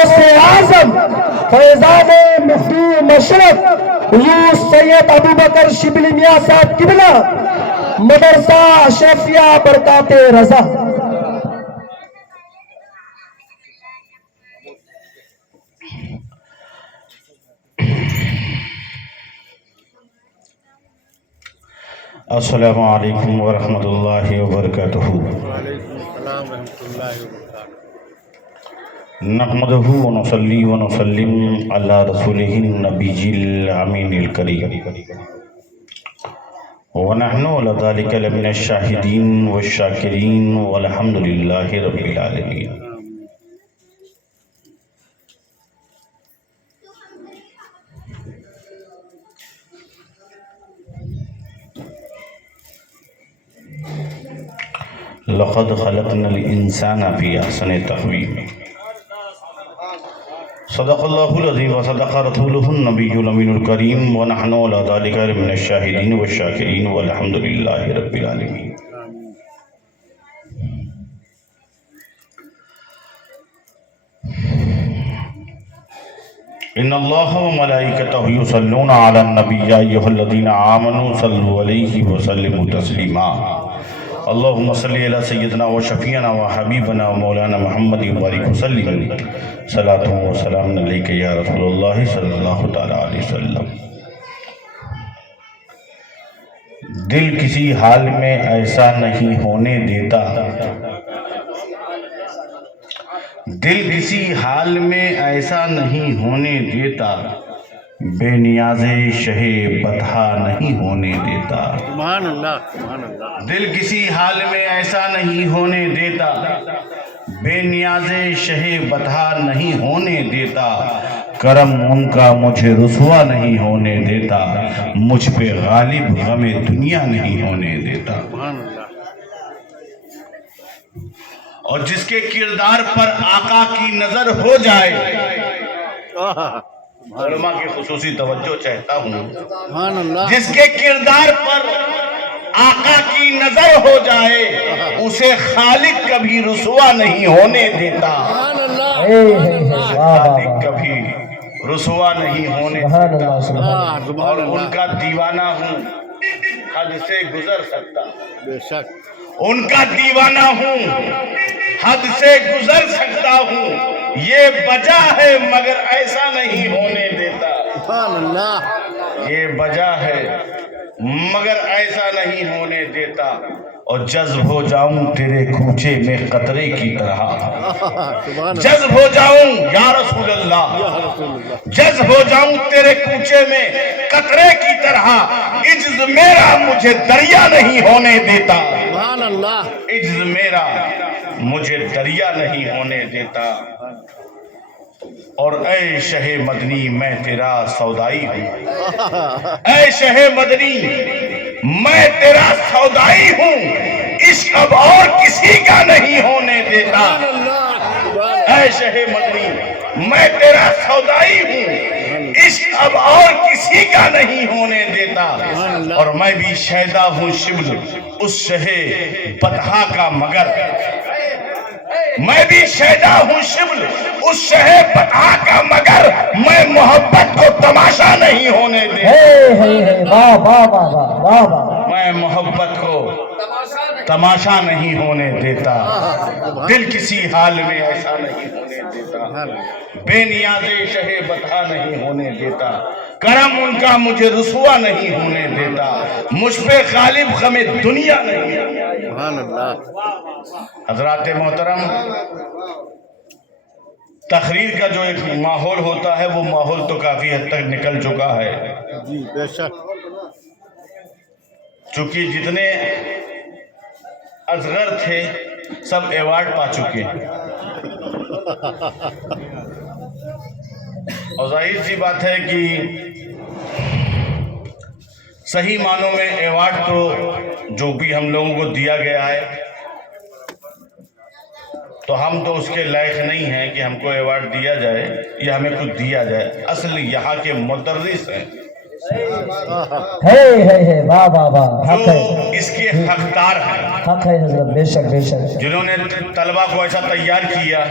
غوث اعظم فیضان مفتی مشرق حضور سید ابو بکر شبلی میاں صاحب قبلہ مدرسہ اشرفیہ برکات رضا. السلام علیکم ورحمۃ اللہ وبرکاتہ. وعلیکم السلام ورحمۃ اللہ وبرکاتہ. نحمدہ ونصلی ونسلم علی رسولہ النبی الامین الکریم ونحن علی ذلک لمن الشاہدین والشاکرین والحمد للہ رب العالمین. لقد خلقنا الانسان فی احسن تقویم. صدق اللہ العظیم وصدق رسولہ النبی الامین الکریم ونحن علی ذلک من الشاہدین والشاکرین والحمد للہ رب العالمین. ان اللہ وملائکتہ یصلون علی النبی یا ایھا الذین آمنوا صلوا علیہ وسلموا تسلیما. اللہم صلی علی سیدنا و شفیعنا و حبیبنا و مولانا محمد وبارک وسلم. صلاۃ و سلام علیک یا رسول اللہ صلی اللہ تعالی علیہ وسلم. دل کسی حال میں ایسا نہیں ہونے دیتا، دل کسی حال میں ایسا نہیں ہونے دیتا، بے نیاز شہ بطحا نہیں ہونے دیتا. سبحان اللہ سبحان اللہ. دل کسی حال میں ایسا نہیں ہونے دیتا، بے نیاز شہ بطحا نہیں ہونے دیتا. کرم ان کا مجھے رسوا نہیں ہونے دیتا، مجھ پہ غالب غم دنیا نہیں ہونے دیتا. سبحان اللہ. اور جس کے کردار پر آقا کی نظر ہو جائے، علماء کی خصوصی توجہ چاہتا ہوں، سبحان اللہ. جس کے کردار پر آقا کی نظر ہو جائے اسے خالق کبھی رسوا نہیں ہونے دیتا. سبحان اللہ. خالق کبھی رسوا نہیں ہونے دیتا. اور ان کا دیوانہ ہوں، حد سے گزر سکتا. بے شک. ان کا دیوانہ ہوں، حد سے گزر سکتا ہوں. یہ بجا ہے مگر ایسا نہیں ہونے دیتا. سبحان اللہ. یہ بجا ہے مگر ایسا نہیں ہونے دیتا. اور جذب ہو جاؤں تیرے کوچے میں قطرے کی طرح، سبحان اللہ. جذب ہو جاؤں یا رسول اللہ، یا رسول اللہ. جذب ہو جاؤں تیرے کوچے میں قطرے کی طرح. عجز میرا مجھے دریا نہیں ہونے دیتا، سبحان اللہ. عجز میرا مجھے دریا نہیں ہونے دیتا. اور اے شہ مدنی میں تیرا سودائی ہوں، اے شہ مدنی میں تیرا سودائی ہوں، عشق اب اور کسی کا نہیں ہونے دیتا. سبحان اللہ. اے شہ مدنی میں تیرا سودائی ہوں، عشق اب اور کسی کا نہیں ہونے دیتا. اور میں بھی شیدا ہوں شبل اس شہ بطحا کا مگر، میں بھی شیدا ہوں شبل اس شہ بطحا کا مگر، میں محبت کو تماشا نہیں ہونے دیتا. میں محبت کو تماشا نہیں ہونے دیتا. دل کسی حال میں ایسا نہیں ہونے دیتا، بے نیاز شہ بطحا نہیں ہونے دیتا. کرم ان کا مجھے رسوا نہیں ہونے دیتا، مجھ پہ غالب غم دنیا نہیں. سبحان اللہ. حضرات محترم، تقریر کا جو ایک ماحول ہوتا ہے وہ ماحول تو کافی حد تک نکل چکا ہے. جی بے شک. چونکہ جتنے اصغر تھے سب ایوارڈ پا چکے ہیں، اور ظاہر سی بات ہے کہ صحیح معنوں میں ایوارڈ تو جو بھی ہم لوگوں کو دیا گیا ہے تو ہم تو اس کے لائق نہیں ہیں کہ ہم کو ایوارڈ دیا جائے یا ہمیں کچھ دیا جائے. اصل یہاں کے مدرس ہیں جو اس کے حقدار ہیں، حق ہے حضرت. بے شک بے شک. جنہوں نے طلبہ کو ایسا تیار کیا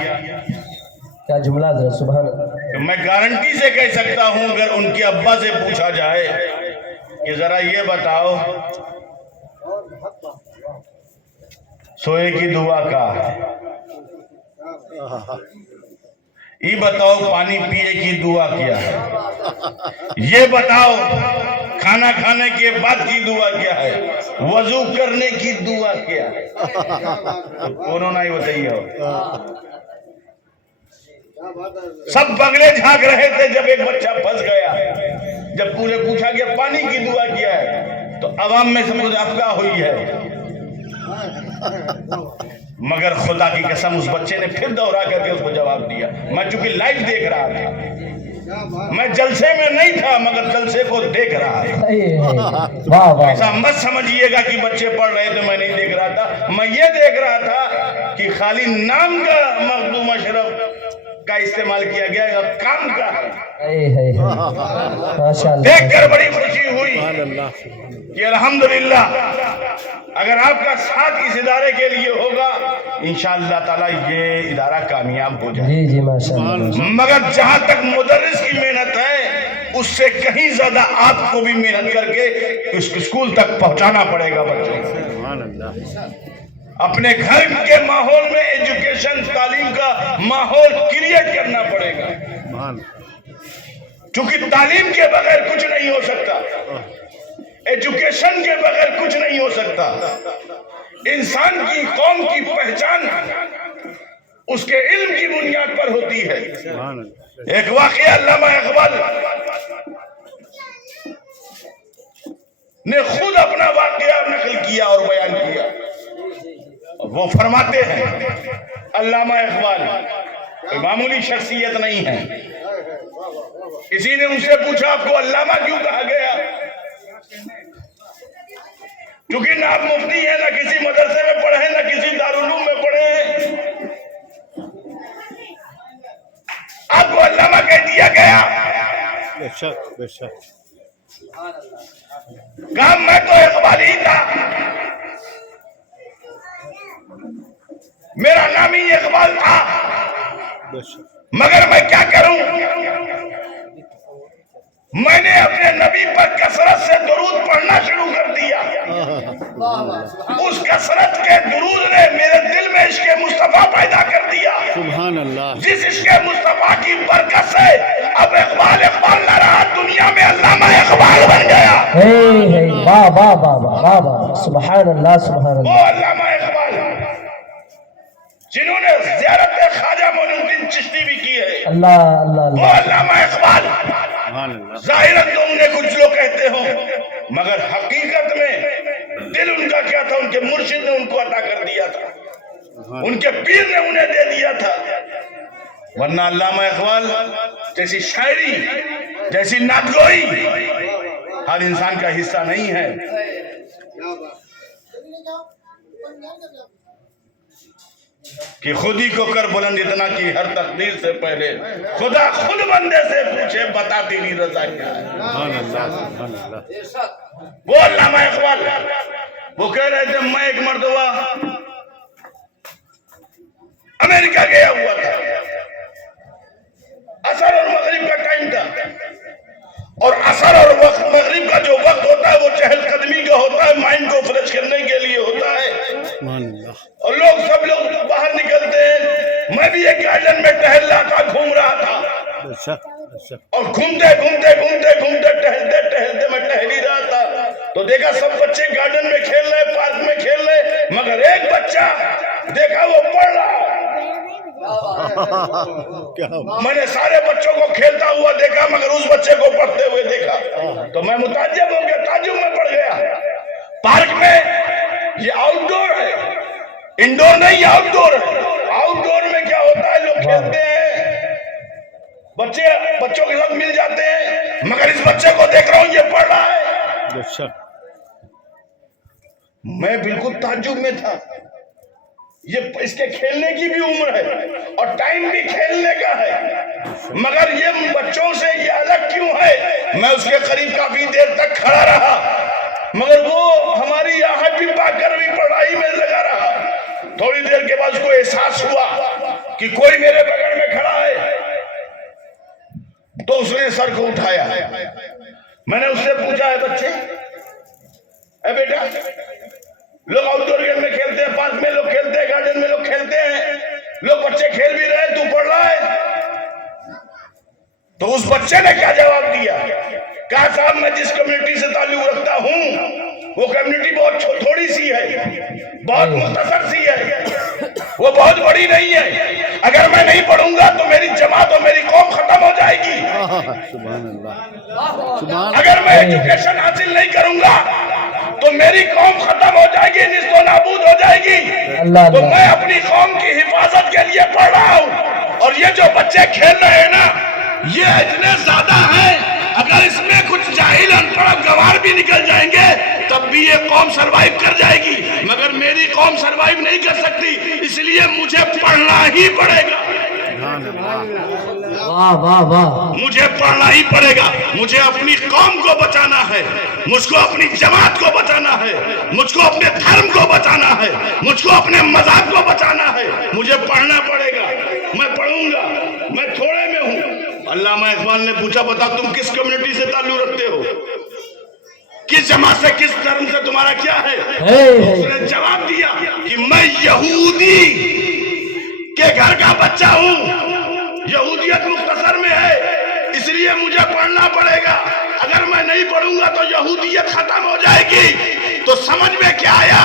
کیا جملہ حضرت، سبحان اللہ. کہ میں گارنٹی سے کہہ سکتا ہوں اگر ان کے ابا سے پوچھا جائے کہ ذرا یہ بتاؤ سوئے کی دعا کا ہے، یہ بتاؤ پانی پیے کی دعا کیا ہے، یہ بتاؤ کھانا کھانے کے بعد کی دعا کیا ہے، وضو کرنے کی دعا کیا ہے، کونوں نہیں بتائیے ہو. سب بگلے جھانک رہے تھے جب ایک بچہ پھنس گیا. جب پورے پوچھا کہ پانی کی دعا کیا ہے تو عوام میں سمجھ افواہ ہوئی ہے. مگر خدا کی قسم اس بچے نے پھر دوہرا کر کے اس کو جواب دیا. میں چونکہ لائیو دیکھ رہا تھا، میں جلسے میں نہیں تھا مگر جلسے کو دیکھ رہا تھا. واہ واہ. ایسا مت سمجھیے گا کہ بچے پڑھ رہے تھے میں نہیں دیکھ رہا تھا. میں یہ دیکھ رہا تھا کہ خالی نام کا مخدوم اشرف کا استعمال کیا گیا ہے، کام کا ماشاء اللہ. دیکھ کر بڑی خوشی ہوئی کہ الحمدللہ اگر آپ کا ساتھ اس ادارے کے لیے ہوگا انشاءاللہ تعالی یہ ادارہ کامیاب ہو جائے. جی جی ماشاء اللہ. مگر جہاں تک مدرس کی محنت ہے اس سے کہیں زیادہ آپ کو بھی محنت کر کے اس اسکول تک پہنچانا پڑے گا. بچوں اپنے گھر کے ماحول میں ایجوکیشن تعلیم کا ماحول کریٹ کرنا پڑے گا، چونکہ تعلیم کے بغیر کچھ نہیں ہو سکتا، ایجوکیشن کے بغیر کچھ نہیں ہو سکتا. انسان کی قوم کی پہچان اس کے علم کی بنیاد پر ہوتی ہے. ایک واقعہ علامہ اقبال نے خود اپنا واقعہ نقل کیا اور بیان کیا. وہ فرماتے ہیں علامہ اقبال کوئی معمولی شخصیت نہیں ہے. کسی نے ان سے پوچھا آپ کو علامہ کیوں کہا گیا؟ کیونکہ نہ آپ مفتی ہیں، نہ کسی مدرسے میں پڑھے ہیں، نہ کسی دارالعلوم میں پڑھے ہیں. آپ کو علامہ کہہ دیا گیا. بے شک بے شک. کہا میں تو اقبال ہی تھا، میرا نام ہی اقبال تھا، مگر میں کیا کروں؟ میں نے اپنے نبی پر کثرت سے درود پڑھنا شروع کر دیا. اس کثرت کے درود نے میرے دل میں عشق مصطفیٰ پیدا کر دیا. سبحان اللہ. جس عشق مصطفیٰ کی برکت سے اب اقبال اقبال نہ رہا، دنیا میں علامہ اقبال بن گیا. واہ واہ واہ واہ واہ. سبحان اللہ سبحان وہ اللہ. علامہ اقبال جنہوں نے زیارت خواجہ معین الدین چشتی بھی کی ہے، اللہ اللہ وہ اللہ. علامہ اقبال ظاہراً تو انہیں کچھ لوگ کہتے ہوں مگر حقیقت میں دل ان کا کیا تھا؟ ان کے مرشد نے ان کو عطا کر دیا تھا، ان کے پیر نے انہیں دے دیا تھا. ورنہ علامہ اقبال جیسی شاعری، جیسی نعتگوئی ہر انسان کا حصہ نہیں ہے. کہ خود ہی کو کر بلند اتنا کی ہر تقدیر سے پہلے خدا خود بندے سے پوچھے بتا تیری رضا کیا ہے. وہ علامہ اقبال وہ کہہ رہے تھے میں ایک مرتبہ امریکہ گیا ہوا تھا، عصر اور مغرب کا ٹائم تھا، اور عصر اور مغرب کا جو وقت ہوتا ہے وہ چہل قدمی کا ہوتا ہے، مائنڈ کو فریش کرنے کے لیے ہوتا ہے، اور سب لوگ باہر نکلتے ہیں. میں بھی ایک گارڈن میں ٹہل رہا تھا، گھوم رہا تھا، اور گھومتے ٹہلتے میں ٹہل ہی رہا تھا تو دیکھا سب بچے گارڈن میں کھیل رہے، پارک میں کھیل رہے، مگر ایک بچہ دیکھا وہ پڑھ رہا. میں نے سارے بچوں کو کھیلتا ہوا دیکھا مگر اس بچے کو پڑھتے ہوئے دیکھا تو میں متعجب ہو گیا، تعجب میں پڑ گیا. پارک میں یہ آؤٹ ڈور ہے، انڈور نہیں، آؤٹ ڈور ہے. آؤٹ ڈور میں کیا ہوتا ہے؟ لوگ کھیلتے ہیں، بچوں کے ساتھ مل جاتے ہیں، مگر اس بچے کو دیکھ رہا ہوں یہ پڑھ رہا ہے. میں بالکل تعجب میں تھا. یہ اس کے کھیلنے کی بھی عمر ہے اور ٹائم بھی کھیلنے کا ہے، مگر یہ بچوں سے یہ الگ کیوں ہے؟ میں اس کے قریب کافی دیر تک کھڑا رہا مگر وہ ہماری آہٹ بھی پا کر بھی پڑھائی میں لگا رہا. تھوڑی دیر کے بعد اس کو احساس ہوا کہ کوئی میرے بغل میں کھڑا ہے، تو اس نے سر کو اٹھایا. میں نے اس سے پوچھا ہے بچے، اے بیٹا، لوگ آؤٹ ڈور گیم میں کھیلتے ہیں، پارک میں لوگ کھیلتے ہیں، گارڈن میں لوگ کھیلتے ہیں، لوگ بچے کھیل بھی رہے ہیں، تو پڑھ رہا ہے. تو اس بچے نے کیا جواب دیا؟ کہا صاحب میں جس کمیونٹی سے تعلق رکھتا ہوں وہ کمیونٹی بہت تھوڑی سی ہے، بہت مختصر سی ہے، وہ بہت بڑی نہیں ہے. اگر میں نہیں پڑھوں گا تو میری جماعت اور میری قوم ختم ہو جائے گی. سبحان اللہ، سبحان اگر میں ایجوکیشن حاصل نہیں کروں گا تو میری قوم ختم ہو جائے گی، نیست و نابود ہو جائے گی. تو میں اپنی قوم کی حفاظت کے لیے پڑھ رہا ہوں. اور یہ جو بچے کھیل رہے ہیں نا، یہ اتنے زیادہ ہیں، اگر اس میں کچھ جاہل ان پڑھ گوار بھی نکل جائیں گے تب بھی یہ قوم سروائیو کر جائے گی، مگر میری قوم سروائیو نہیں کر سکتی. اس لیے مجھے پڑھنا ہی پڑے گا. واہ واہ واہ، مجھے پڑھنا ہی پڑے گا. مجھے اپنی قوم کو بچانا ہے، مجھ کو اپنی جماعت کو بچانا ہے، مجھ کو اپنے دھرم کو بچانا ہے، مجھ کو اپنے مذہب کو بچانا ہے. مجھے پڑھنا پڑے گا. میں پڑھوں گا. میں تھوڑے میں ہوں. علامہ اقبال نے پوچھا بتا تم کس کمیونٹی سے تعلق رکھتے ہو، کس جماعت سے، کس دھرم سے تمہارا کیا ہے؟ اس نے جواب دیا کہ میں یہودی کے گھر کا بچہ ہوں. یہودیت مختصر میں ہے، اس لیے مجھے پڑھنا پڑے گا. اگر میں نہیں پڑھوں گا تو یہودیت ختم ہو جائے گی. تو سمجھ میں کیا آیا؟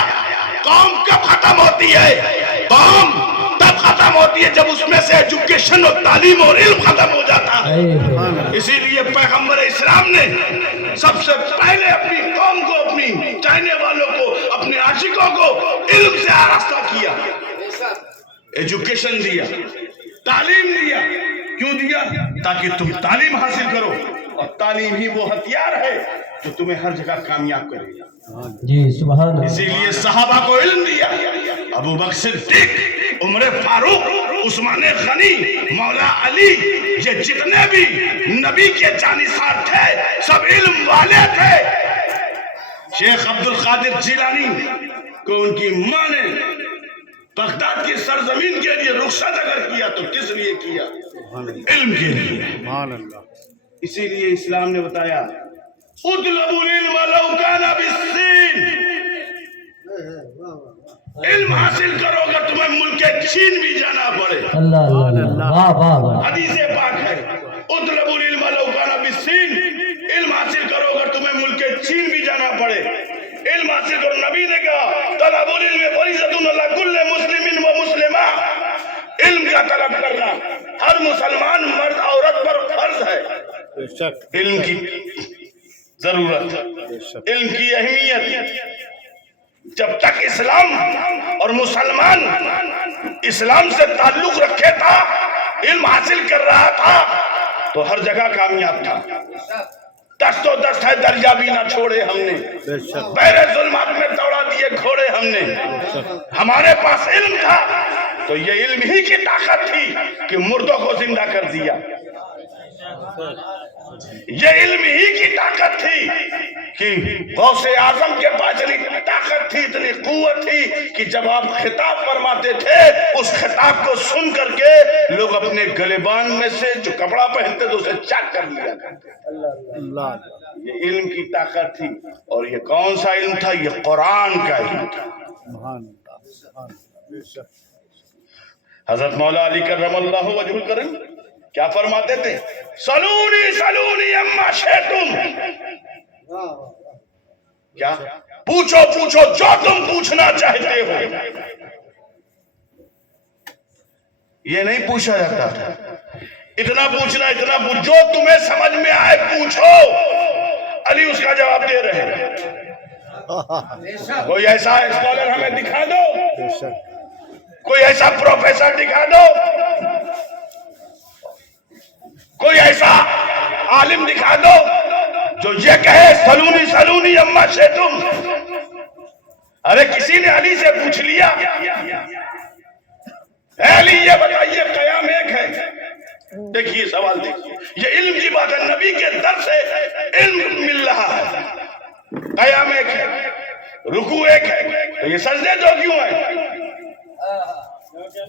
قوم کب ختم ہوتی ہے؟ قوم تب ختم ہوتی ہے جب اس میں سے ایجوکیشن اور تعلیم اور علم ختم ہو جاتا ہے. اسی لیے پیغمبر اسلام نے سب سے پہلے اپنی قوم کو، اپنی چاہنے والوں کو، اپنے عاشقوں کو علم سے آراستہ کیا، ایجوکیشن دیا، تعلیم دیا. کیوں دیا؟ تاکہ تم تعلیم حاصل کرو، اور تعلیم ہی وہ ہتھیار ہے جو تمہیں ہر جگہ کامیاب کرے گا. جی سبحان اللہ. اسی لیے صحابہ کو علم دیا. ابو بکر صدیق، عمر فاروق، عثمان غنی، مولا علی، یہ جتنے بھی نبی کے جانثار تھے سب علم والے تھے. شیخ عبد القادر جیلانی کو ان کی ماں نے بغداد کی سرزمین کے لیے رخصت اگر کیا تو کس لیے کیا؟ علم کے لیے. سبحان اللہ. اسی لیے اسلام نے بتایا اطلبوا العلم لو کان بالصین، علم حاصل کرو گا تمہیں ملک چین بھی جانا پڑے. اللہ اللہ، واہ واہ واہ. حدیث پاک ہے اطلبوا العلم لو کان بالصین، علم حاصل کرو گا تمہیں ملک چین بھی جانا پڑے. علم حاصل کرو. نبی نے کہا طلب العلم فریضۃ علی کل مسلم و مسلمہ، علم کا طلب کرنا ہر مسلمان مرد عورت پر فرض ہے. بے شک، علم کی ضرورت، علم کی اہمیت. جب تک اسلام اور مسلمان اسلام سے تعلق رکھے تھا، علم حاصل کر رہا تھا تو ہر جگہ کامیاب تھا. دست و دست ہے دریا بھی نہ چھوڑے ہم نے، بے شک، بحر ظلمات میں دوڑا دیے گھوڑے ہم نے. ہمارے پاس علم تھا تو یہ علم ہی کی طاقت تھی کہ مردوں کو زندہ کر دیا. یہ علم ہی کی طاقت تھی کہ غوث اعظم کے پاس اتنی طاقت تھی، اتنی قوت تھی کہ جب آپ خطاب فرماتے تھے اس خطاب کو سن کر کے لوگ اپنے گلیبان میں سے جو کپڑا پہنتے تھے اسے چاک کر لیا کرتے. اللہ. یہ علم کی طاقت تھی. اور یہ کون سا علم تھا؟ یہ قرآن کا علم تھا. سبحان اللہ، سبحان اللہ. بے شک. حضرت مولا علی کرم اللہ وجہ الکریم کیا فرماتے تھے؟ سلونی سلونی اما شئتم، کیا پوچھو پوچھو جو تم پوچھنا چاہتے ہو. یہ نہیں پوچھا جاتا تھا اتنا پوچھنا، اتنا جو تمہیں سمجھ میں آئے پوچھو. علی اس کا جواب دے رہے ہیں. کوئی ایسا اسکالر ہمیں دکھا دو، بے شک. کوئی ایسا پروفیسر دکھا دو، کوئی ایسا عالم دکھا دو جو یہ کہے سلونی سلونی اما شئتم. ارے کسی نے علی سے پوچھ لیا اے علی یہ بتائیے قیام ایک ہے؟ دیکھیے سوال دیکھیے، یہ علم کی بات ہے. نبی کے در سے علم مل رہا ہے. قیام ایک ہے، رکوع ایک ہے، تو یہ سجدے دو کیوں ہیں؟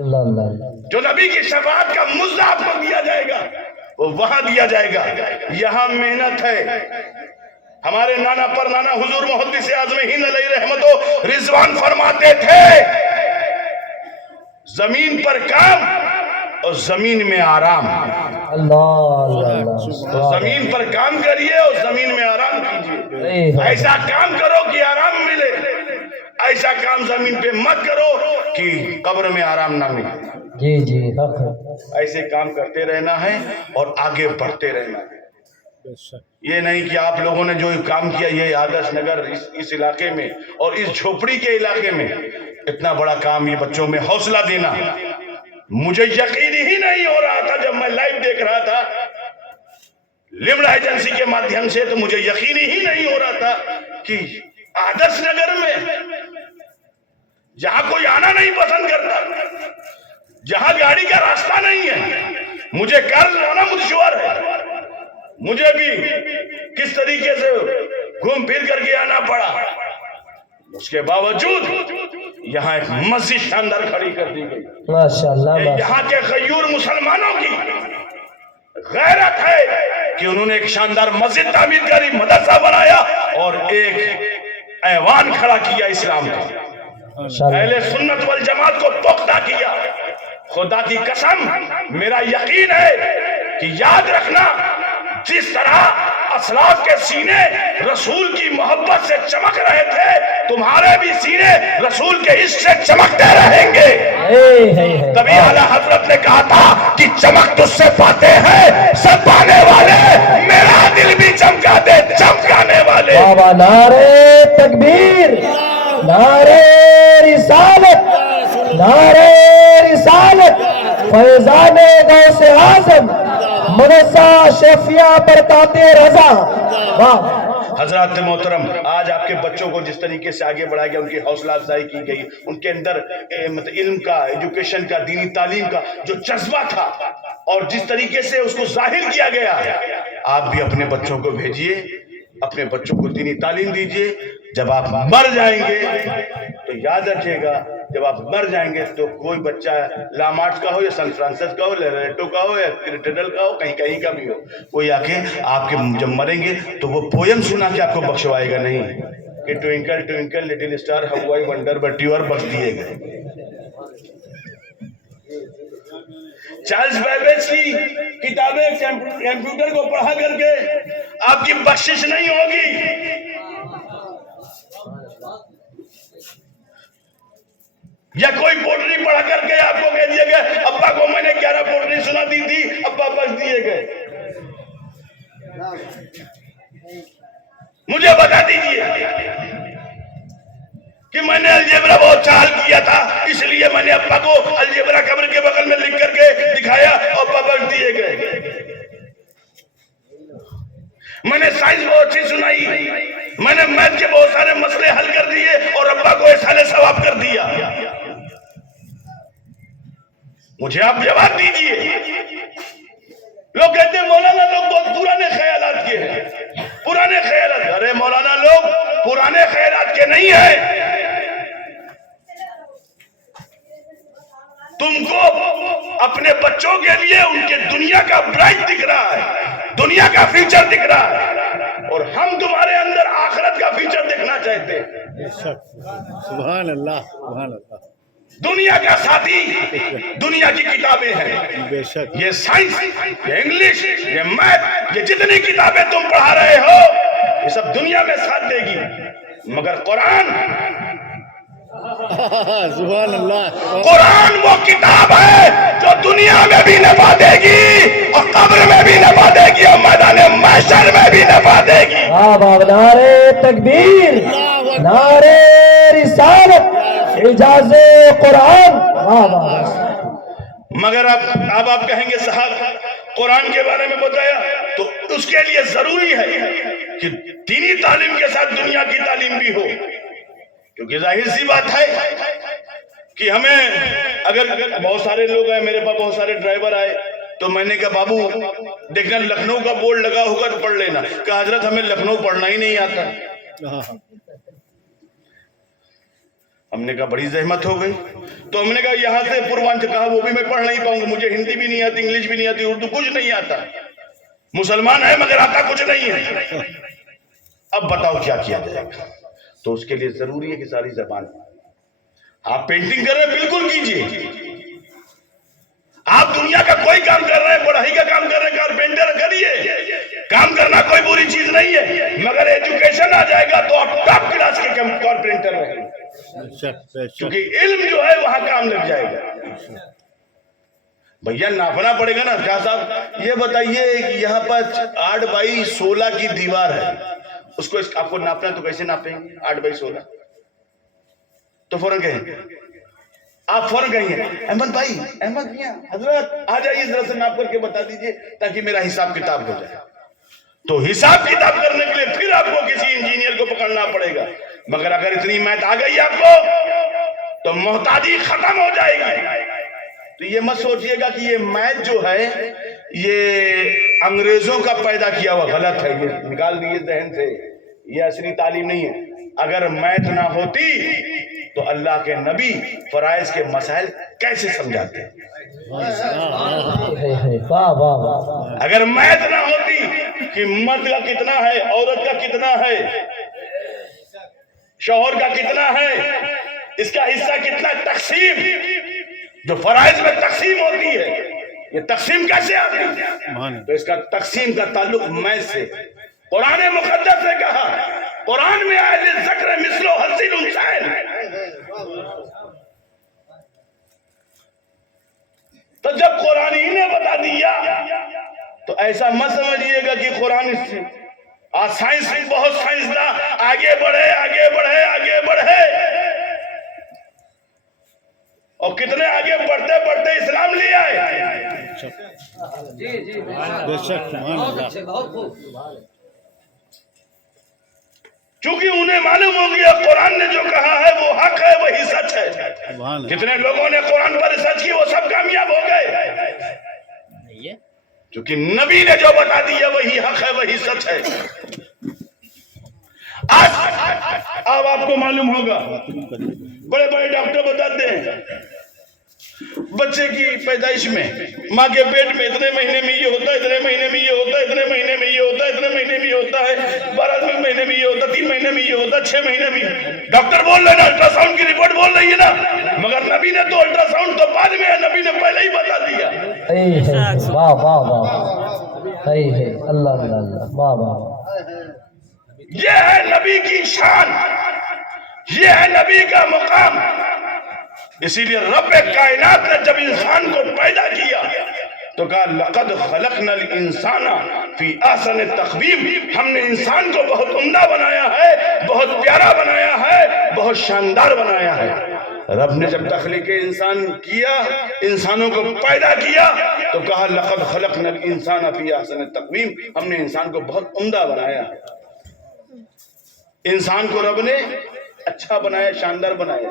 اللہ اللہ جو نبی کی شفاعت کا مزہ آپ کو دیا جائے گا وہ وہاں دیا جائے گا. یہاں محنت ہے. ہمارے نانا پر نانا حضور محدث اعظم ہند علیہ رحمت و رضوان فرماتے تھے زمین پر کام اور زمین میں آرام. اللہ اللہ زمین پر کام کریے اور زمین میں آرام کیجیے. ایسا کام کرو کہ آرام ملے, ایسا کام زمین پہ مت کرو کہ قبر میں آرام نہ ملے. جی جی حق ہے. ایسے کام کرتے رہنا ہے اور آگے بڑھتے رہنا ہے. یہ نہیں کہ آپ لوگوں نے جو کام کیا یہ آدرش نگر اس علاقے میں اور اس جھوپڑی کے علاقے میں اتنا بڑا کام, یہ بچوں میں حوصلہ دینا. مجھے یقین ہی نہیں ہو رہا تھا جب میں لائیو دیکھ رہا تھا لمڑا ایجنسی کے مادھیم سے, تو مجھے یقین ہی نہیں ہو رہا تھا کہ آدرش نگر میں جہاں کوئی آنا نہیں پسند کرتا, جہاں گاڑی کا راستہ نہیں ہے, مجھے کار لانا دشوار ہے, مجھے بھی کس طریقے سے گھوم پھر کر کے آنا پڑا, اس کے باوجود یہاں ایک مسجد شاندار کھڑی کر دی گئی. ماشاءاللہ یہاں کے غیور مسلمانوں کی غیرت ہے کہ انہوں نے ایک شاندار مسجد تعمیر کری, مدرسہ بنایا اور ایک ایوان کھڑا کیا اسلام کا. اہل سنت والجماعت کو پختہ کیا. خدا کی قسم میرا یقین ہے کہ یاد رکھنا جس طرح اسلاف کے سینے رسول کی محبت سے چمک رہے تھے تمہارے بھی سینے رسول کے عشق سے چمکتے رہیں گے. تبھی اعلیٰ حضرت نے کہا تھا کہ چمک تجھ سے پاتے ہیں سب پانے والے, میرا دل بھی چمکا دے چمکانے والے. بابا نعرے تکبیر, نعرے رسالت, نعرے رسالت, فیضان غوث اعظم مدرسہ شیفیہ برکات رضا. واہ حضرات محترم, آج آپ کے بچوں کو جس طریقے سے آگے بڑھایا گیا, ان کی حوصلہ افزائی کی گئی, ان کے اندر علم کا, ایجوکیشن کا, دینی تعلیم کا جو جذبہ تھا اور جس طریقے سے اس کو ظاہر کیا گیا, آپ بھی اپنے بچوں کو بھیجیے, اپنے بچوں کو دینی تعلیم دیجیے. جب آپ مر جائیں گے تو یاد رکھیے گا, جب آپ مر جائیں گے تو کوئی بچہ لامارٹ کا ہو یا سن فرانسس کا ہو, لیریٹو کا ہو یا کریٹڈل کا ہو, کہیں کہیں کا بھی ہو, کوئی آ کے آپ کے جب مریں گے تو وہ پویم سنا کے آپ کو بخشوائے گا نہیں کہ twinkle twinkle little star how I wonder but you are, بخش دیے گئے. چارلز بیبیج کی کتابیں کمپیوٹر کو پڑھا کر کے آپ کی بخشش نہیں ہوگی. یا کوئی پوٹری پڑھا کر کے آپ کو کہہ دیا گیا ابا کو میں نے 11 پوٹری سنا دی تھی, ابا بخش دیے گئے. مجھے بتا دیجئے کہ میں نے الجبرا بہت چال کیا تھا اس لیے میں نے ابا کو الجبرا قبر کے بغل میں لکھ کر کے دکھایا اور ابا بخش دیے گئے. میں نے سائنس بہت اچھی سنائی, میں نے میتھ کے بہت سارے مسئلے حل کر دیے اور ابا کو احسان ثواب کر دیا. مجھے آپ جواب دیجئے. لوگ کہتے ہیں مولانا لوگ بہت پرانے خیالات کے ہیں, پرانے خیالات. ارے مولانا لوگ پرانے خیالات کے نہیں ہیں. تم کو اپنے بچوں کے لیے ان کے دنیا کا برائٹ دکھ رہا ہے, دنیا کا فیوچر دکھ رہا ہے, اور ہم تمہارے اندر آخرت کا فیوچر دیکھنا چاہتے ہیں. سبحان اللہ, سبحان اللہ. دنیا کا ساتھی دنیا کی کتابیں ہیں, بے شک, یہ سائنس, یہ انگلش, یہ میتھ, یہ جتنی کتابیں تم پڑھا رہے ہو یہ سب دنیا میں ساتھ دے گی, مگر قرآن, سبحان اللہ, قرآن وہ کتاب ہے جو دنیا میں بھی نفع دے گی اور قبر میں بھی نفع دے گی اور میدان محشر میں بھی نفع دے گی. نعرے تکبیر, نعرے رسالت, اعجاز قرآن. مگر اب آپ کہیں گے صاحب قرآن کے بارے میں بتایا تو اس کے لیے ضروری ہے کہ دینی تعلیم کے ساتھ دنیا کی تعلیم بھی ہو, کیونکہ ظاہر سی بات ہے کہ ہمیں اگر بہت سارے لوگ ہیں, میرے پاس بہت سارے ڈرائیور آئے تو میں نے کہا بابو دیکھنا لکھنؤ کا بورڈ لگا ہوگا تو پڑھ لینا. کہا حضرت ہمیں لکھنؤ پڑھنا ہی نہیں آتا. ہم نے کہا بڑی زحمت ہو گئی. تو ہم نے کہا یہاں سے پوروانچل، کہا وہ بھی میں پڑھ نہیں پاؤں گا، مجھے ہندی بھی نہیں آتی، انگلش بھی نہیں آتی، اردو کچھ نہیں آتا. مسلمان ہے مگر آتا کچھ نہیں ہے. اب بتاؤ کیا کیا جائے گا؟ تو اس کے لیے ضروری ہے کہ ساری زبان، آپ پینٹنگ کر رہے ہیں بالکل کیجئے، آپ دنیا کا کوئی کام کر رہے ہیں، پڑھائی کا کام کر رہے ہیں، کارپینٹر کریے، کام کرنا کوئی بری چیز نہیں ہے، مگر ایجوکیشن آ جائے گا تو آپ ٹاپ کلاس کے کارپینٹر رہیں گے، کیونکہ علم جو ہے وہاں کام لگ جائے گا. بھیا ناپنا پڑے گا نا. کیا صاحب یہ بتائیے کہ یہاں پر 8x16 کی دیوار ہے، اس کو آپ کو ناپنا تو کیسے ناپیں گے؟ 8x16 تو فوراً کہیں، آپ فوراً کہیں گے احمد بھائی، احمد میاں، حضرت آ جائیے ذرا سے ناپ کر کے بتا دیجئے تاکہ میرا حساب کتاب ہو جائے. تو حساب کتاب کرنے کے لیے پھر آپ کو کسی انجینئر کو پکڑنا پڑے گا. مگر اگر اتنی میتھ آ گئی آپ کو تو محتاجی ختم ہو جائے گی. تو یہ مت سوچئے گا کہ یہ میتھ جو ہے یہ انگریزوں کا پیدا کیا ہوا، غلط ہے، یہ نکال دیئے ذہن سے، یہ اصلی تعلیم نہیں ہے. اگر میتھ نہ ہوتی تو اللہ کے نبی فرائض کے مسائل کیسے سمجھاتے؟ اگر میتھ نہ ہوتی کہ مرد کا کتنا ہے، عورت کا کتنا ہے، شوہر کا کتنا ہے، اس کا حصہ کتنا، تقسیم جو فرائض میں تقسیم ہوتی ہے، یہ تقسیم کیسے آتی ہے؟ تو اس کا تقسیم کا تعلق میتھ سے. قرآن مقدس نے کہا، قرآن میں آئے ذکر مثلو حظ الانثیین. تو جب قرآن ہی نے بتا دیا تو ایسا مت سمجھیے گا کہ قرآن سے آج سائنس بہت سائنسداں آگے بڑھے آگے بڑھے آگے بڑھے، اور کتنے آگے بڑھتے بڑھتے اسلام لے آئے. چونکہ انہیں معلوم ہو گیا قرآن نے جو کہا ہے وہ حق ہے، وہی سچ ہے. جتنے لوگوں نے قرآن پر ریسرچ کی وہ سب کامیاب ہو گئے، چونکہ نبی نے جو بتا دیا وہی حق ہے، وہی سچ ہے. آج اب آپ کو معلوم ہوگا، بڑے بڑے ڈاکٹر بتاتے ہیں بچے کی پیدائش میں ماں کے پیٹ میں اتنے مہینے میں یہ ہوتا ہے، اتنے مہینے میں یہ ہوتا ہے، اتنے مہینے میں یہ ہوتا ہے، اتنے مہینے میں یہ ہوتا ہے، 12 مہینے میں یہ ہوتا ہے، 3 مہینے میں یہ ہوتا ہے، 6 مہینے میں. ڈاکٹر بول رہے ہیں نا، الٹرا ساؤنڈ کی رپورٹ بول رہی ہے نا، مگر نبی نے تو الٹرا ساؤنڈ تو بعد میں ہے، نبی نے پہلے ہی بتا دیا. واہ واہ واہ، اللہ اللہ اللہ، واہ واہ. یہ ہے نبی کی شان، یہ ہے نبی کا مقام. اسی لیے رب کائنات نے جب انسان کو پیدا کیا تو کہا لقد خلقنا الانسان فی احسن تقویم. ہم نے انسان کو بہت عمدہ بنایا ہے، بہت پیارا بنایا ہے، بہت شاندار بنایا ہے. رب نے جب تخلیق انسان کیا، انسانوں کو پیدا کیا تو کہا لقد خلقنا الانسان فی احسن تقویم. ہم نے انسان کو بہت عمدہ بنایا ہے. انسان کو رب نے اچھا بنایا، شاندار بنایا.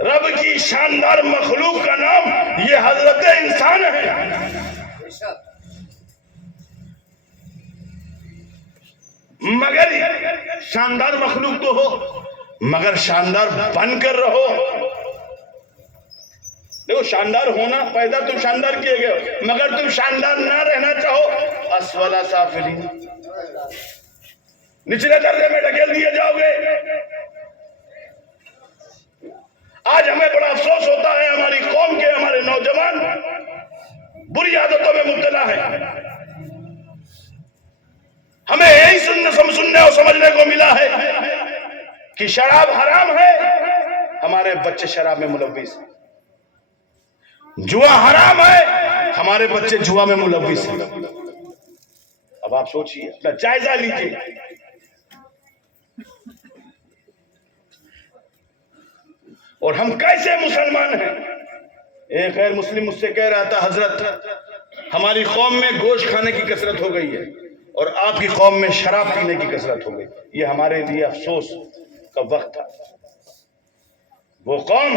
رب کی شاندار مخلوق کا نام یہ حضرت انسان ہے. مگر شاندار مخلوق تو ہو، مگر شاندار بن کر رہو. دیکھو شاندار ہونا، پیدا تم شاندار کیے گئے، مگر تم شاندار نہ رہنا چاہو، اسفل سافلین، نچلے درجے میں ڈھکیل دیے جاؤ گے. آج ہمیں بڑا افسوس ہوتا ہے، ہماری قوم کے ہمارے نوجوان بری عادتوں میں مبتلا ہے. ہمیں یہی سننے اور سمجھنے کو ملا ہے کہ شراب حرام ہے، ہمارے بچے شراب میں ملوث ہیں. جوا حرام ہے، ہمارے بچے جوا میں ملوث ہیں. اب آپ سوچئے، اپنا جائزہ لیجئے. اور ہم کیسے مسلمان ہیں؟ ایک غیر مسلم مجھ سے کہہ رہا تھا حضرت ہماری قوم میں گوشت کھانے کی کثرت ہو گئی ہے اور آپ کی قوم میں شراب پینے کی کثرت ہو گئی. یہ ہمارے لیے افسوس کا وقت تھا. وہ قوم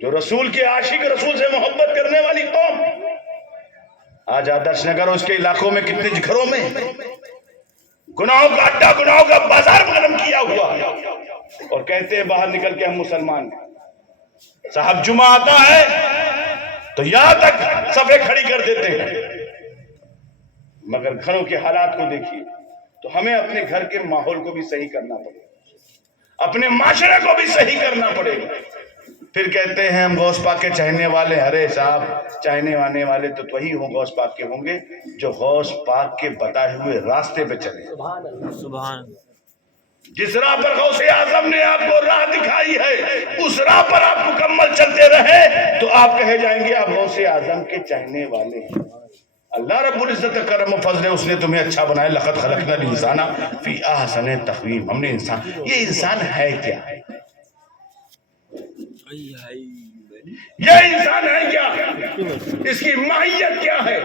جو رسول کے عاشق، رسول سے محبت کرنے والی قوم، آج آدرش نگر اور اس کے علاقوں میں کتنے گھروں میں گناہوں کا اڈا، گناہوں کا بازار گرم کیا ہوا اور کہہ کہتے ہیں باہر نکل کے ہم مسلمان ہیں. صاحب جمعہ آتا ہے تو یہاں تک صفیں کھڑی کر دیتے ہیں، مگر گھروں کے حالات کو دیکھیے. تو ہمیں اپنے گھر کے ماحول کو بھی صحیح کرنا پڑے گا، اپنے معاشرے کو بھی صحیح کرنا پڑے گا. پھر کہتے ہیں ہم غوث پاک کے چاہنے والے. ارے صاحب چاہنے وانے والے تو وہی ہوں غوث پاک کے ہوں گے جو غوث پاک کے بتائے ہوئے راستے پہ چلے. سبحان جس راہ پر غوث اعظم نے آپ کو راہ دکھائی ہے اس راہ پر آپ مکمل چلتے رہے تو آپ کہے جائیں گے آپ غوث اعظم کے چاہنے والے ہیں. اللہ رب العزت کا کرم و فضل ہے، اس نے تمہیں اچھا بنایا. لقد خلقنا الانسان فی احسن تقویم. ہم نے انسان، یہ انسان ہے کیا؟ یہ انسان ہے کیا؟ اس کی ماہیت کیا ہے؟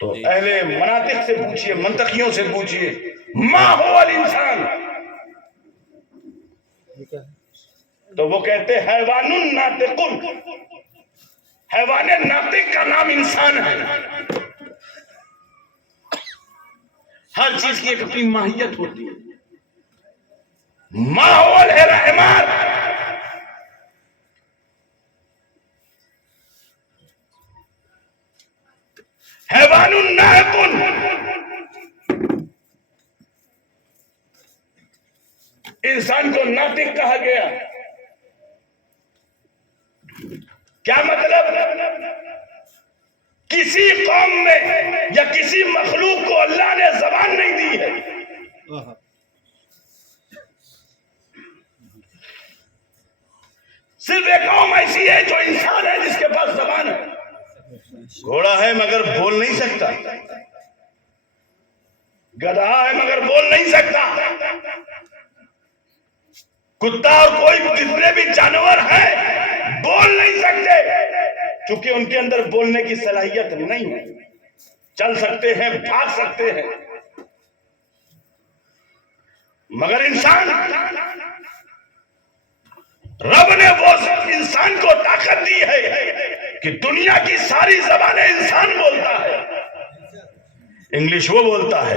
تو اہل مناطق سے پوچھئے، منطقیوں سے پوچھئے، ما هو الانسان، تو وہ کہتے حیوان ناطق. حیوان ناطق کا نام انسان ہے. ہر چیز کی ایک اپنی ماہیت ہوتی ہے. ما هو الحمار، حیوان ناطق. انسان کو ناطق کہا گیا. کیا مطلب؟ کسی قوم میں یا کسی مخلوق کو اللہ نے زبان نہیں دی ہے. صرف ایک قوم ایسی ہے جو انسان ہے جس کے پاس زبان ہے. گھوڑا ہے مگر بول نہیں سکتا، گدھا ہے مگر بول نہیں سکتا، کتا اور کوئی جتنے بھی جانور ہیں بول نہیں سکتے چونکہ ان کے اندر بولنے کی صلاحیت نہیں ہے. چل سکتے ہیں، بھاگ سکتے ہیں، مگر انسان، رب نے وہ انسان کو طاقت دی ہے کہ دنیا کی ساری زبانیں انسان بولتا ہے. انگلش وہ بولتا ہے،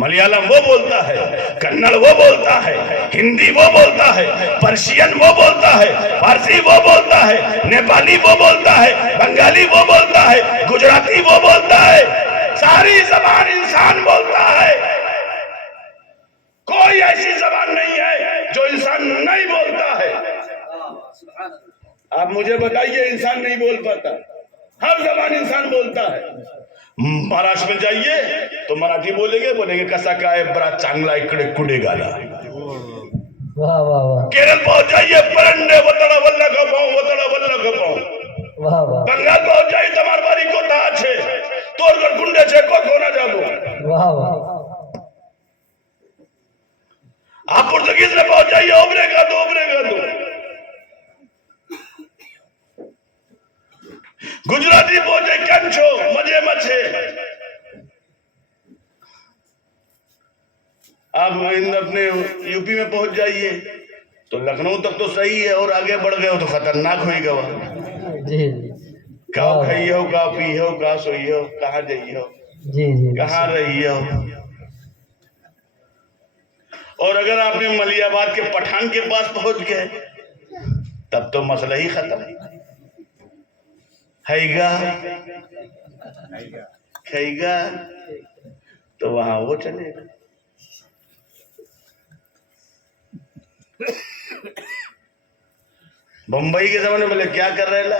ملیالم وہ بولتا ہے، کنڑ وہ بولتا ہے، ہندی وہ بولتا ہے، پرشین وہ بولتا ہے، فارسی وہ بولتا ہے، نیپالی وہ بولتا ہے، بنگالی وہ بولتا ہے، گجراتی وہ بولتا ہے. ساری زبان انسان بولتا ہے. کوئی ایسی زبان نہیں ہے جو انسان نہیں بولتا ہے. آپ مجھے بتائیے انسان نہیں بول پاتا؟ ہر زبان انسان بولتا ہے. مہاراشٹر میں جائیے تو مراٹھی بولیں گے کسا کا ہے برا چانگلا اکڑے کڑے گالا. واہ واہ واہ کیرل پہنچ جائیے پرنڈے وطڑا ولہ کا پاؤں، وطڑا ولہ کا پاؤں. واہ واہ بنگال پہنچ جائیے تمہار باری کو تھا چھے توڑ کر گنڈے چھے کو کھونا جابو. واہ واہ آپ پرتگیز میں پہنچ جائیے اوبرے گا دو، اوبرے گا دو. گجراتی پہنچے کنچو مجھے مچھے. آپ اپنے یو پی میں پہنچ جائیے تو لکھنؤ تک تو صحیح ہے، اور آگے بڑھ گئے ہو تو خطرناک ہوئی گا. جی جی کہاں کھائیے ہو، کہاں پیے ہو، کہاں سوئیے ہو، کہاں جائیے ہو، جی جی کہاں رہیے ہو. اور اگر آپ نے ملی آباد کے پٹھان کے پاس پہنچ گئے تب تو مسئلہ ہی ختم ہے گا. کھائے گا تو وہاں وہ چلے گا. بمبئی کے زمانے بولے کیا کر رہے لا،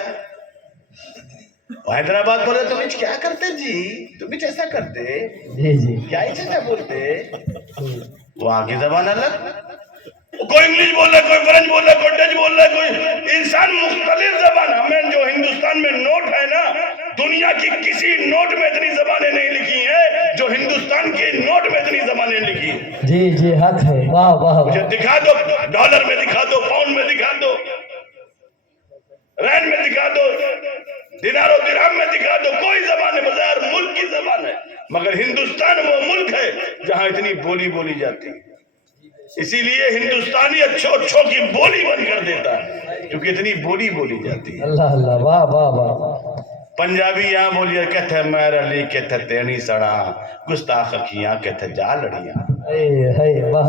حیدرآباد بولے تم کیا کرتے جی، تم ایسا کرتے جی جی کیا ایسا بولتے. وہاں کی زبان الگ، کوئی انگلش بول رہا ہے، کوئی فرنچ بول رہا ہے، کوئی ڈچ بول رہا ہے، کوئی انسان مختلف زبان. ہمیں جو ہندوستان میں نوٹ ہے نا، دنیا کی کسی نوٹ میں اتنی زبانیں نہیں لکھی ہیں جو ہندوستان کے نوٹ میں اتنی زبانیں لکھی ہیں. جی جی حق ہے. واہ واہ مجھے دکھا دو، ڈالر میں دکھا دو، پاؤنڈ میں دکھا دو، رین میں دکھا دو، دینار و درہم میں دکھا دو. کوئی زبان ہے بظاہر ملک کی زبان ہے، مگر ہندوستان وہ ملک ہے جہاں اتنی بولی بولی جاتی ہے. اسی لیے ہندوستانی اچھو کی بولی بند کر دیتا ہے کیونکہ اتنی بولی بولی جاتی ہے. اللہ اللہ واہ واہ واہ. پنجابی یہاں بولیے کہتے میرا لی کہتے تینی سڑا، گستاخ کیاں کہتے جا لڑیاں. اے واہ.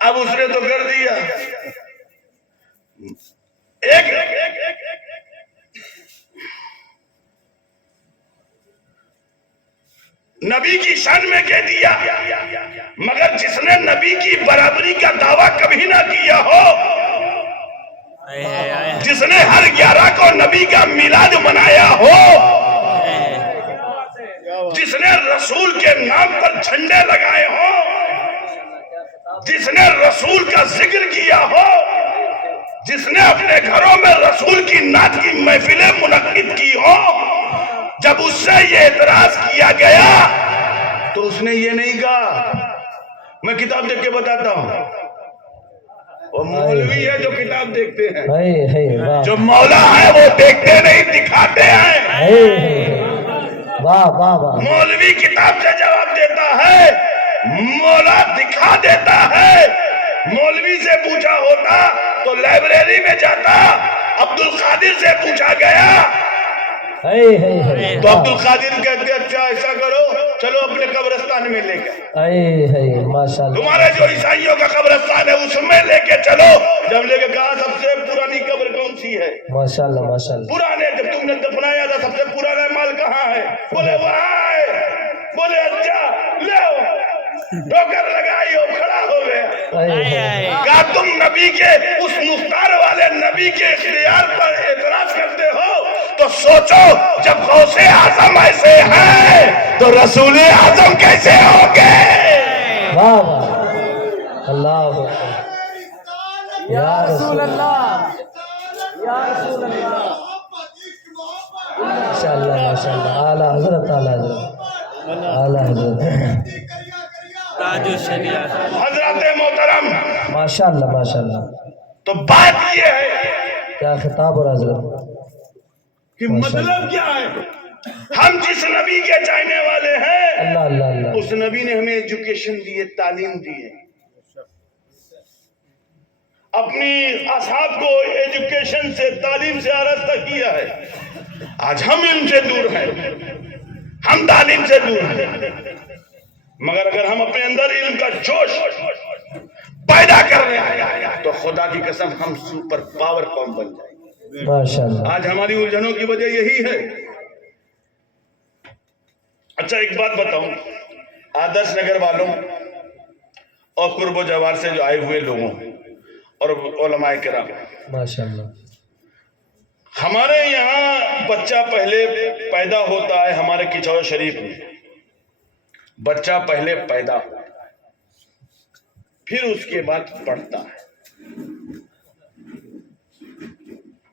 اب اس نے تو کر دیا. ایک نبی کی شان میں کہہ دیا, مگر جس نے نبی کی برابری کا دعویٰ کبھی نہ کیا ہو, جس نے ہر 11 کو نبی کا میلاد منایا ہو, جس نے رسول کے نام پر جھنڈے لگائے ہوں, جس نے رسول کا ذکر کیا ہو, جس نے اپنے گھروں میں رسول کی نعت کی محفلیں منعقد کی ہوں, جب اس سے یہ اعتراض کیا گیا تو اس نے یہ نہیں کہا. میں کتاب دیکھ کے بتاتا ہوں, وہ مولوی ہے جو کتاب دیکھتے ہیں, جو مولا ہے وہ دیکھتے نہیں دکھاتے ہیں. مولوی کتاب سے جواب دیتا ہے, مولا دکھا دیتا ہے. مولوی سے پوچھا ہوتا تو لائبریری میں جاتا, عبد القادر سے پوچھا گیا تو عبد القادر کہتے اچھا ایسا کرو چلو اپنے قبرستان میں لے کے, تمہارے جو عیسائیوں کا قبرستان ہے اس میں لے کے چلو. جب لے کے کہا سب سے پرانی قبر کون سی ہے, پرانے جب تم نے دفنایا تھا سب سے پرانا مال کہاں ہے, بولے وہاں ہے. بولے اچھا لے, ٹھوکر لگائی ہو, کھڑا ہو گیا. کہا تم نبی کے اس مختار والے نبی کے اختیار پر اعتراض کرتے ہو تو سوچو جب غوث اعظم ایسے ہیں تو رسول اعظم کیسے ہوں گے. اللہ یا رسول اللہ, یا رسول اللہ, ماشاءاللہ ماشاءاللہ, اعلی حضرت, اعلی حضرت, اعلی حضرت, حضرت محترم, ماشاءاللہ ماشاءاللہ. تو بات یہ ہے کیا خطاب اور حضرت کہ مطلب کیا ہے, ہم جس نبی کے چاہنے والے ہیں اللہ اللہ اللہ, اس نبی نے ہمیں ایجوکیشن دی ہے, تعلیم دی ہے, اپنی اصحاب کو ایجوکیشن سے تعلیم سے آراستہ کیا ہے. آج ہم علم سے دور ہیں, ہم تعلیم سے دور ہیں, مگر اگر ہم اپنے اندر علم کا جوش پیدا کر رہے ہیں تو خدا کی قسم ہم سپر پاور قوم بن جائیں گے. ماشاءاللہ. آج ہماری الجھنوں کی وجہ یہی ہے. اچھا ایک بات بتاؤں, آدرش نگر والوں اور قرب و جوار سے جو آئے ہوئے لوگوں اور علماء کرام, ماشاءاللہ, ہمارے یہاں بچہ پہلے پیدا ہوتا ہے, ہمارے کچھور شریف میں بچہ پہلے پیدا ہوتا ہے, پھر اس کے بعد پڑھتا ہے.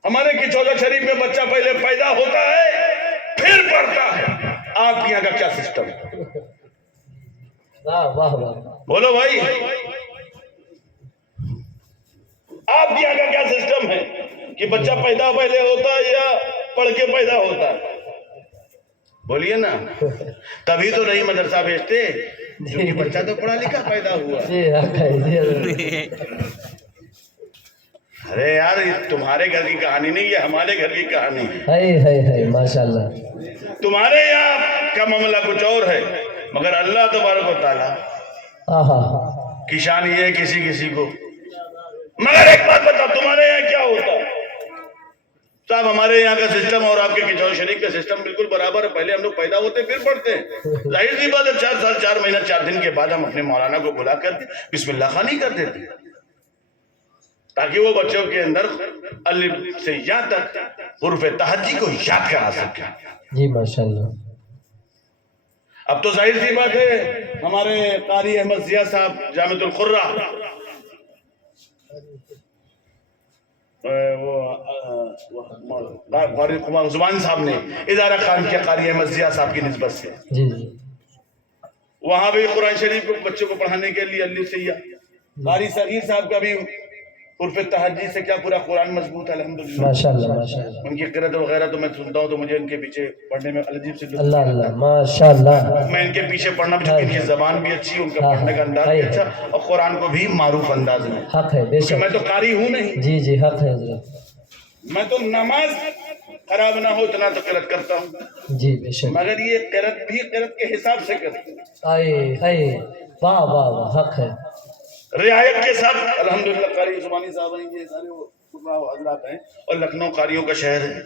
ہمارے کچھوجا شریف میں بچہ پہلے پیدا ہوتا ہے پھر پڑھتا ہے. آپ کے یہاں کا کیا سسٹم ہے؟ بولو بھائی, آپ کے یہاں کا کیا سسٹم ہے کہ بچہ پیدا پہلے ہوتا ہے یا پڑھ کے پیدا ہوتا ہے؟ بولیے نا. تبھی تو نہیں مدرسہ بھیجتے, کیونکہ بچہ تو پڑھا لکھا پیدا ہوا. ارے یار تمہارے گھر کی کہانی نہیں, یہ ہمارے گھر کی کہانی ہے. ماشاءاللہ. تمہارے یہاں کا معاملہ کچھ اور ہے, مگر اللہ تبارک و تعالیٰ کی شان یہ ہے کسی کسی کو. مگر ایک بات بتا, تمہارے یہاں کیا ہوتا ہے صاحب؟ ہمارے یہاں کا سسٹم اور آپ کے کچھور شریف کا سسٹم بالکل برابر ہے. پہلے ہم لوگ پیدا ہوتے پھر پڑھتے ہیں. ظاہر سی بات ہے 4 سال 4 مہینہ 4 دن کے بعد ہم اپنے مولانا کو بلا کر بسم اللہ خوانی کر دیتے ہیں, تاکہ وہ بچوں کے اندر الف سے یا تک حروف تہجی کو یاد کرا سکیں. جی ماشاءاللہ. اب تو ظاہر سی بات ہے ہمارے قاری احمد ضیاء صاحب جامعۃ القرہ, زبان صاحب نے ادارہ قائم کیا قاری احمد ضیاء صاحب کی نسبت سے. جی وہاں بھی قرآن شریف کو بچوں کو پڑھانے کے لیے الف سے یا. قاری صغیر صاحب کا بھی حروف تہجی سے کیا پورا قرآن مضبوط ہے الحمدللہ. ماشاءاللہ ماشاءاللہ. ان کی قرأت وغیرہ تو میں سنتا ہوں تو مجھے ان کے پیچھے پڑھنے میں عجیب سے اللہ اللہ ماشاءاللہ. میں ان کے پیچھے پڑھنا بھی, ان کی زبان بھی اچھی, ان کا پڑھنے کا انداز بھی اچھا, اور قرآن کو بھی معروف انداز میں. حق ہے بے شک. میں تو قاری ہوں نہیں. جی جی حق ہے حضرت. میں تو نماز خراب نہ ہو اتنا تو قرأت کرتا ہوں. جی بے شک. مگر یہ قرأت بھی قرأت کے حساب سے کرتا ہوں. واہ واہ واہ, حق ہے. رعایت کے ساتھ الحمدللہ قاری عثمانی صاحب ہیں، یہ سارے وہ حضرات ہیں، اور لکھنؤ قاریوں کا شہر ہے.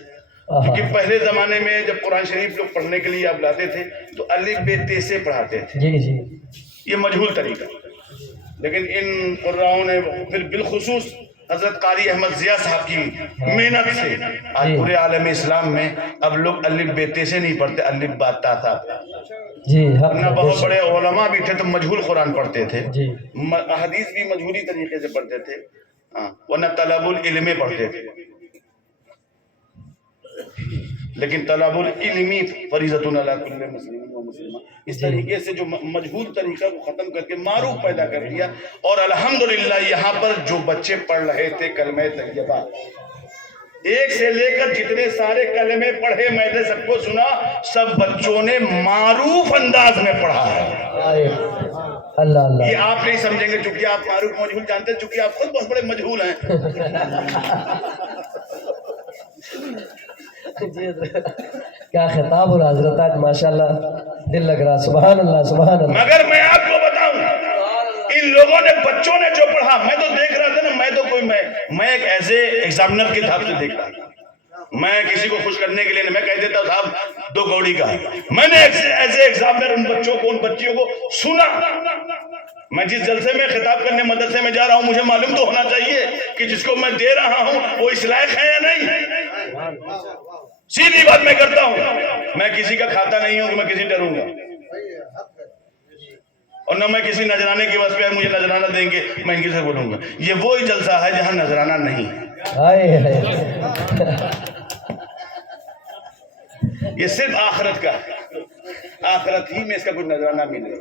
کیونکہ پہلے زمانے میں جب قرآن شریف لوگ پڑھنے کے لیے آپ لاتے تھے تو الف ب ت سے پڑھاتے تھے. جی جی یہ مجہول طریقہ، لیکن ان قراؤں نے پھر بالخصوص حضرت قاری احمد ضیاء صاحب کی محنت سے آج پورے عالم اسلام میں اب لوگ الف ب ت سے نہیں پڑھتے، الف با تا تھا. جی ورنہ بہت بڑے علماء بھی تھے تو مجہول قرآن پڑھتے تھے، جی حدیث بھی مجہولی طریقے سے پڑھتے تھے، ورنہ طلب العلم پڑھتے تھے. لیکن طلب العلم فریضۃ علی کل مسلم و مسلمہ، اس طریقے سے جو مجہول طریقہ کو ختم کر کے معروف پیدا کر دیا. اور الحمدللہ یہاں پر جو بچے پڑھ رہے تھے کلمہ طیبہ، ایک سے لے کر جتنے سارے کلمے پڑھے میں نے سب کو سنا، سب بچوں نے معروف انداز میں پڑھا ہے. اللہ اللہ. یہ آپ نہیں سمجھیں گے چونکہ آپ معروف مجہول جانتے ہیں، چونکہ آپ خود بہت بڑے مجہول ہیں. کیا خطاب ہو رہا حضرت آج، ماشاءاللہ دل لگ رہا. سبحان اللہ سبحان اللہ. مگر میں آپ کو بتاؤں ان لوگوں نے بچوں نے جو پڑھا، میں تو دیکھ رہا تھا نا، میں ایک ایسے ایگزامنر کے حساب سے دیکھ رہا تھا. میں کسی کو خوش کرنے کے لیے میں کہہ دیتا صاحب 2 کوڑی کا ہے. میں نے ایسے ایگزامنر ان بچوں کو، ان بچیوں کو سنا. میں جس جلسے میں خطاب کرنے مدرسے میں جا رہا ہوں، مجھے معلوم تو ہونا چاہیے کہ جس کو میں دے رہا ہوں وہ اس لائق ہے یا نہیں. سیدھی بات میں کرتا ہوں، میں کسی کا کھاتا نہیں ہوں کہ میں کسی ڈروں گا، اور نہ میں کسی نذرانے کے واسطے مجھے نذرانہ دیں گے میں ان کی سے بولوں گا. یہ وہی جلسہ ہے جہاں نذرانہ نہیں. یہ صرف آخرت کا ہے، آخرت ہی میں اس کا کچھ نذرانہ ملے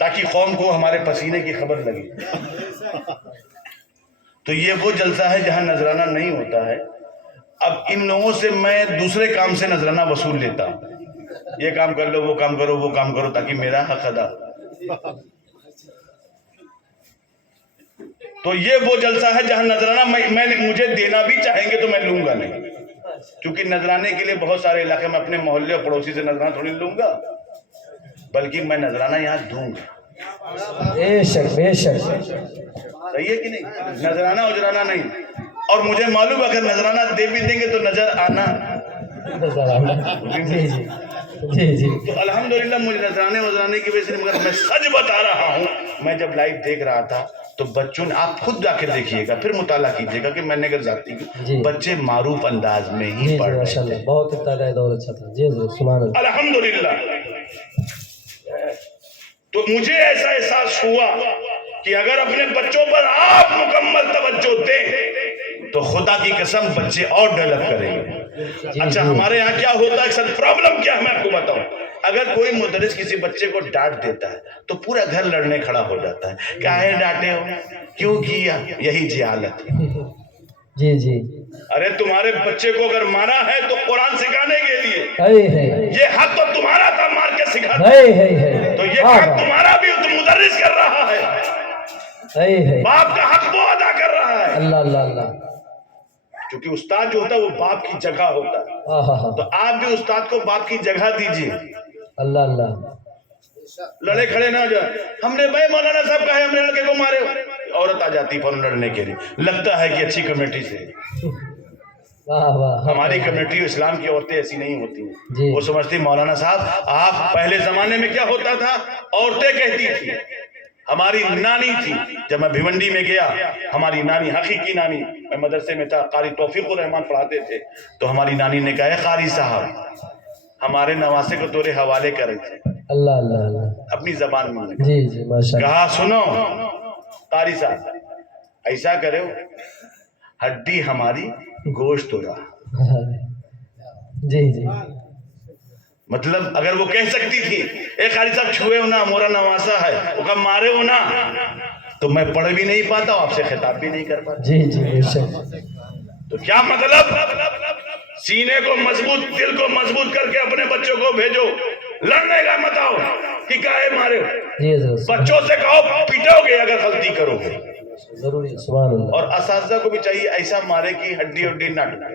تاکہ قوم کو ہمارے پسینے کی خبر لگے. تو یہ وہ جلسہ ہے جہاں نذرانہ نہیں ہوتا ہے. اب ان لوگوں سے میں دوسرے کام سے نذرانہ وصول لیتا ہوں، یہ کام کر لو، وہ کام کرو، وہ کام کرو، تاکہ میرا حق ادا. تو یہ وہ جلسہ ہے جہاں نذرانہ مجھے دینا بھی چاہیں گے تو میں لوں گا نہیں، کیونکہ نذرانے کے لیے بہت سارے علاقے میں اپنے محلے اور پڑوسی سے نذرانہ تھوڑی لوں گا، بلکہ میں نذرانہ یہاں دوں گا. بے شک بے شک. صحیح ہے کہ نہیں؟ نذرانہ اجرانہ نہیں. اور مجھے معلوم اگر نذرانہ دے بھی دیں گے تو نظر آنا. جی جی جی جی. تو الحمدللہ مجھے نذرانے کی وجہ سے، مگر میں سچ بتا رہا ہوں، میں جب لائیو دیکھ رہا تھا تو بچوں نے، آپ خود جا کے دیکھیے گا پھر مطالعہ کیجیے گا کہ میں نے اگر ذاتی بچے معروف انداز میں ہی پڑھ رہے تھے. بہت تعداد اور اچھا تھا. جی جی سبحان اللہ. الحمدللہ. تو مجھے ایسا احساس ہوا کہ اگر اپنے بچوں پر آپ مکمل توجہ دیں تو خدا کی قسم بچے اور ڈیولپ کریں گے. اچھا ہمارے یہاں کیا ہوتا ہے، اکثر پرابلم کیا ہے میں آپ کو بتاؤں. اگر کوئی مدرس کسی بچے کو ڈانٹ دیتا ہے تو پورا گھر لڑنے کھڑا ہو جاتا ہے. کاہے ڈانٹے ہو، کیوں کیا، یہی جہالت. جی جی. ارے تمہارے بچے کو اگر مارا ہے تو قرآن سکھانے کے لیے، یہ حق تو تمہارا تھا مار کے سکھانا، تو یہ حق تمہارا بھی مدرس کر رہا ہے. باپ کا حق وہ ادا کر رہا ہے. اللہ اللہ اللہ. کیونکہ استاد جو ہوتا ہے وہ باپ کی جگہ ہوتا ہے، تو آپ بھی استاد کو باپ کی جگہ دیجیے. اللہ اللہ. لڑے کھڑے نہ ہو جائے. ہم نے بھائی مولانا صاحب کہا ہے ہم نے لڑکے کو مارے. عورت آ جاتی فوراً لڑنے کے لیے، لگتا ہے کہ اچھی کمیونٹی سے. ہماری کمیونٹی اسلام کی عورتیں ایسی نہیں ہوتی ہیں. وہ سمجھتی مولانا صاحب آپ، پہلے زمانے میں کیا ہوتا تھا، عورتیں کہتی تھی. ہماری نانی تھی، جب میں بھیونڈی میں گیا، ہماری نانی، حقیقی نانی، میں مدرسے میں تھا، قاری توفیق الرحمان پڑھاتے تھے، تو ہماری نانی نے کہا ہے قاری صاحب ہمارے نواسے کو تورے حوالے کرے تھے. اللہ اللہ اللہ. اپنی زبان میں جی جی ماشاءاللہ. کہا سنو قاری صاحب ایسا کرو، ہڈی ہماری گوشت ہو رہا. جی جی. مطلب اگر وہ کہہ سکتی تھی اے قاری صاحب چھوئے ہو نا، مورا نواسا ہے، وہ کہا مارے ہو نا، تو میں پڑھ بھی نہیں پاتا، آپ سے خطاب بھی نہیں کر پاتا. جی جی بے شک. تو کیا مطلب، سینے کو مضبوط، دل کو مضبوط کر کے اپنے بچوں کو بھیجو. لڑنے کا مت آؤ کہ کہے مارے ہو. بچوں سے کہو پیٹو گے اگر غلطی کرو گے. ضروری. سبحان اللہ. اور اساتذہ کو بھی چاہیے ایسا مارے کہ ہڈی ہڈی نہ ٹوٹے.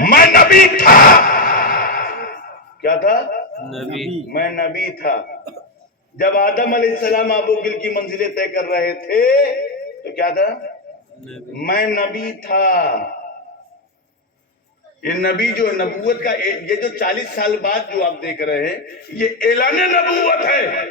میں نبی تھا. کیا تھا؟ نبی. میں نبی تھا. جب آدم علیہ السلام ابو گل کی منزلیں طے کر رہے تھے تو کیا تھا؟ میں نبی تھا. یہ نبی جو نبوت کا یہ جو 40 سال بعد جو آپ دیکھ رہے ہیں یہ اعلان نبوت ہے.